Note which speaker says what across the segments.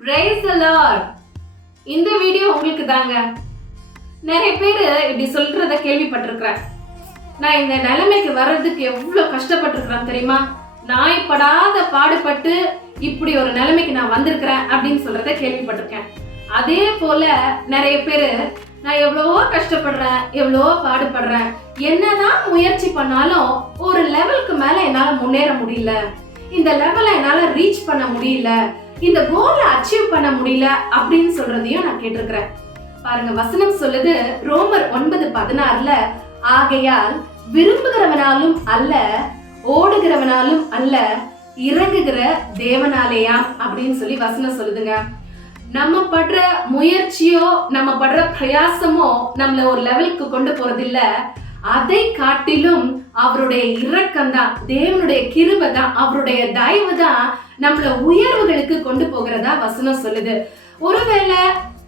Speaker 1: Praise இந்த video உங்களுக்கு தாங்க நிறைய பேர் இப்படி சொல்றத கேள்விப்பட்டிருக்கிறேன். நான் இந்த நிலைமைக்கு வர்றதுக்கு எவ்வளோ கஷ்டப்பட்டிருக்கிறேன் தெரியுமா? நான் படாத பாடுபட்டு இப்படி ஒரு நிலைமைக்கு நான் வந்திருக்கிறேன் அப்படின்னு சொல்றத கேள்விப்பட்டிருக்கேன். அதே போல நிறைய பேர் நான் எவ்வளவோ கஷ்டப்படுறேன் எவ்வளவோ பாடுபடுறேன் என்னதான் முயற்சி பண்ணாலும் ஒரு லெவலுக்கு மேல என்னால முன்னேற முடியல. இந்த லெவலை என்னால ரீச் பண்ண முடியல. இந்த கோலை அச்சீவ் பண்ண முடியல அப்படின்னு சொல்றதையும் நான் கேட்டிருக்கிறேன். பாருங்க வசனம் சொல்லுது ரோமர் ஒன்பது பதினாறுல ஆகையால் விரும்புகிறவனாலும் அல்ல ஓடுகிறவனாலும் அல்ல இறங்குகிற தேவனாலேயா அப்படின்னு சொல்லி வசனம் சொல்லுதுங்க. நம்ம படுற முயற்சியோ நம்ம படுற பிரயாசமோ நம்மள ஒரு லெவலுக்கு கொண்டு போறதில்ல. அதை காட்டிலும் அவருடைய இரக்கம் தான் தேவனுடைய கிருபை தான் அவருடைய தயவு தான் நம்மள உயர்வுகளுக்கு கொண்டு போகிறதா வசனம் சொல்லுது. ஒருவேளை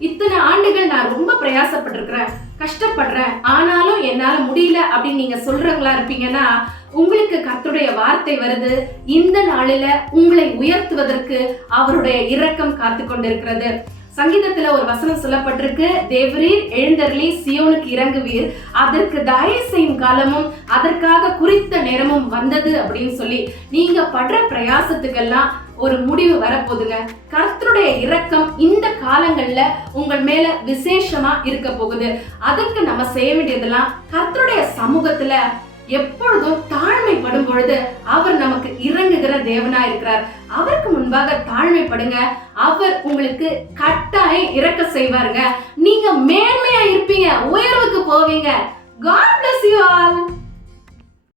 Speaker 1: இத்தனை ஆண்டுகள் நான் ரொம்ப பிரயாசப்பட்டிருக்கிறேன் கஷ்டப்படுறேன் ஆனாலும் என்னால முடியல அப்படின்னு நீங்க சொல்றவங்களா இருப்பீங்கன்னா உங்களுக்கு கர்த்தருடைய வார்த்தை வருது. இந்த நாளில உங்களை உயர்த்துவதற்கு அவருடைய இரக்கம் காத்து கொண்டிருக்கிறது சங்கீதத்துல ஒரு வசனம் சொல்லப்பட்டிருக்கு. தேவரீர் எழுந்தருளி சியோனுக்கு இறங்குவீர். அதற்கு தயவு செய்யும் காலமும் அதற்காக குறித்த நேரமும் வந்தது அப்படின்னு சொல்லி நீங்க படுற பிரயாசத்துக்கெல்லாம் ஒரு முடிவு வரப்போகுதுங்க. கர்த்தருடைய இரக்கம் இந்த காலங்கள்ல உங்கள் மேல விசேஷமா இருக்க போகுது. அதுக்கு நம்ம செய்ய வேண்டியதெல்லாம் கர்த்தருடைய சமூகத்துல எப்பொழுதும் தாழ்மைப்படும் பொழுது அவர் நமக்கு இறங்குகிற தேவனா இருக்கிறார். அவருக்கு முன்பாக தாழ்மைப்படுங்க. அவர் உங்களுக்கு கட்டாயம் இறக்க செய்வாருங்க. நீங்க மேன்மையா இருப்பீங்க. உயர்வுக்கு போவீங்க. God bless you all.